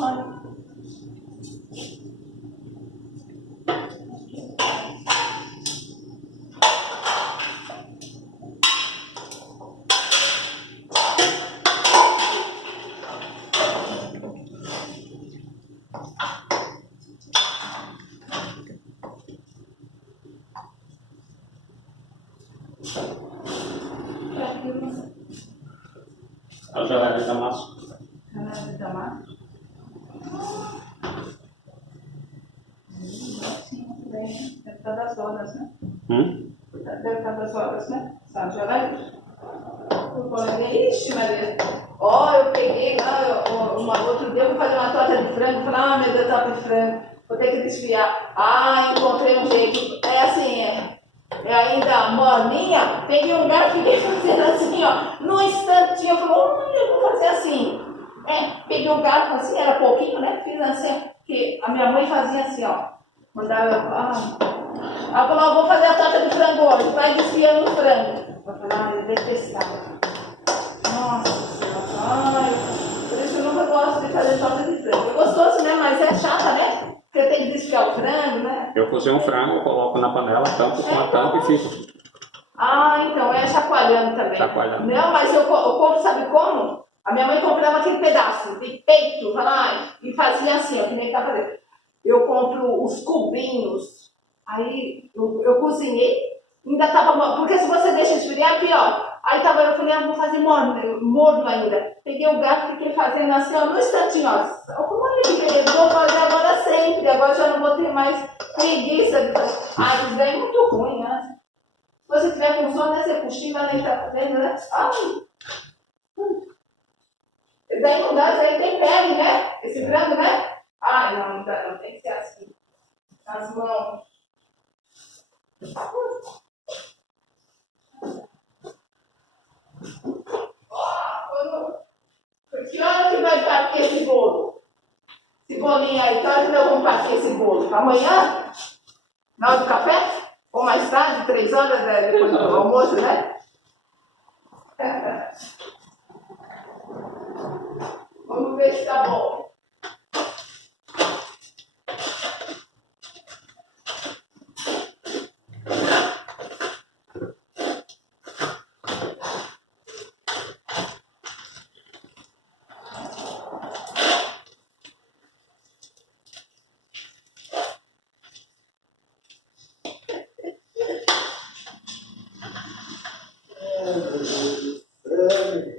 Olha. Ela já vai dar massa. Canela de tomate. Sim, muito bem. Deve estar das horas, né? Hum? Deve estar das horas, né? Sabe de horário? Eu falei, ixi, Maria. Ó, eu peguei lá, uma, outro dia eu vou fazer uma torta de frango. Falei, ah, meu Deus, torta de frango. Vou ter que desfiar. Ah, encontrei um jeito. É assim, é, é ainda morninha. Peguei um garfo e fiquei fazendo assim, ó. No instantinho, eu falei, olha, eu vou fazer assim. É, peguei um garfo assim, era pouquinho, né? Fiz assim, que a minha mãe fazia assim, ó. Mandava ah. Ela falou, eu vou fazer a torta de frango hoje, vai desfiando o frango. Eu falei, ah, eu detestava. Nossa senhora, ai, por isso eu nunca gosto de fazer torta de frango. É gostoso, né? Mas é chata, né? Porque tem que desfiar o frango, né? Eu cozinho um frango, eu coloco na panela, tampo com a tampa e fico. Ah, então é chacoalhando também. Chacoalhando. Não, mas eu, eu compro, sabe como? A minha mãe comprava aquele pedaço de peito, vai lá, e fazia assim, ó, que nem tá fazendo. Eu compro os cubinhos, aí eu, eu cozinhei, ainda tava, porque se você deixa esfriar, pior. Aí tava, eu falei, ah, vou fazer morno, morno ainda. Peguei o gato fiquei fazendo assim, ó, no instantinho, ó. Eu falei, olha que beleza, vou fazer agora sempre, agora já não vou ter mais preguiça. Ah, isso daí é muito ruim, né? Se você tiver com sono, né, você cochila, nem tá fazendo, né? Esse daí não dá, esse daí tem pele, né? Esse frango, né? Ai, não, não dá, não tem que ser assim. As mãos. Ó, quando- Que hora que vai partir esse bolo? Esse bolinho aí, que hora que nós vamos partir esse bolo? Amanhã? Na hora do café? Ou mais tarde, três horas né, depois do almoço, né? Amen.